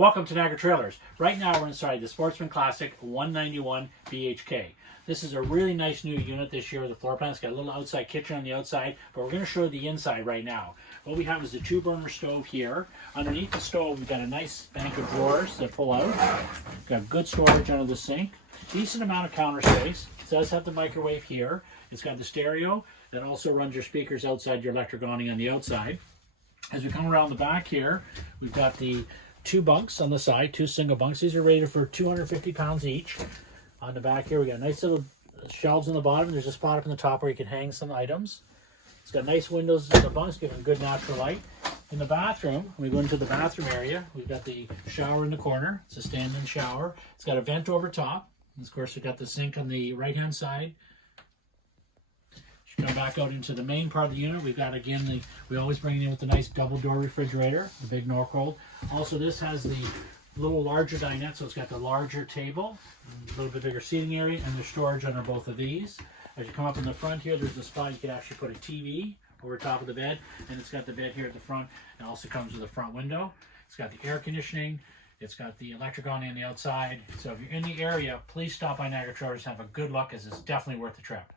Welcome to Niagara Trailers. Right now we're inside the Sportsmen Classic 191 BHK. This is a really nice new unit this year with the floor plan. It's got a little outside kitchen on the outside, but we're going to show the inside right now. What we have is a 2-burner stove here. Underneath the stove we've got a nice bank of drawers that pull out. We've got good storage under the sink. Decent amount of counter space. It does have the microwave here. It's got the stereo that also runs your speakers outside your electric awning on the outside. As we come around the back here, we've got the 2 bunks on the side, 2 single bunks. These are rated for 250 pounds each. On the back here, we got nice little shelves on the bottom. There's a spot up in the top where you can hang some items. It's got nice windows in the bunks, giving good natural light. In the bathroom, when we go into the bathroom area, we've got the shower in the corner. It's a stand-in shower. It's got a vent over top. And of course, we've got the sink on the right-hand side. Come back out into the main part of the unit. We've got, again, we always bring it in with the nice double door refrigerator, the big Norcold. Also, this has the little larger dinette, so it's got the larger table, a little bit bigger seating area, and there's storage under both of these. As you come up in the front here, there's a spot you can actually put a TV over top of the bed, and it's got the bed here at the front. It also comes with a front window. It's got the air conditioning. It's got the electric on the outside. So if you're in the area, please stop by Niagara Trailers and have a good look, as it's definitely worth the trip.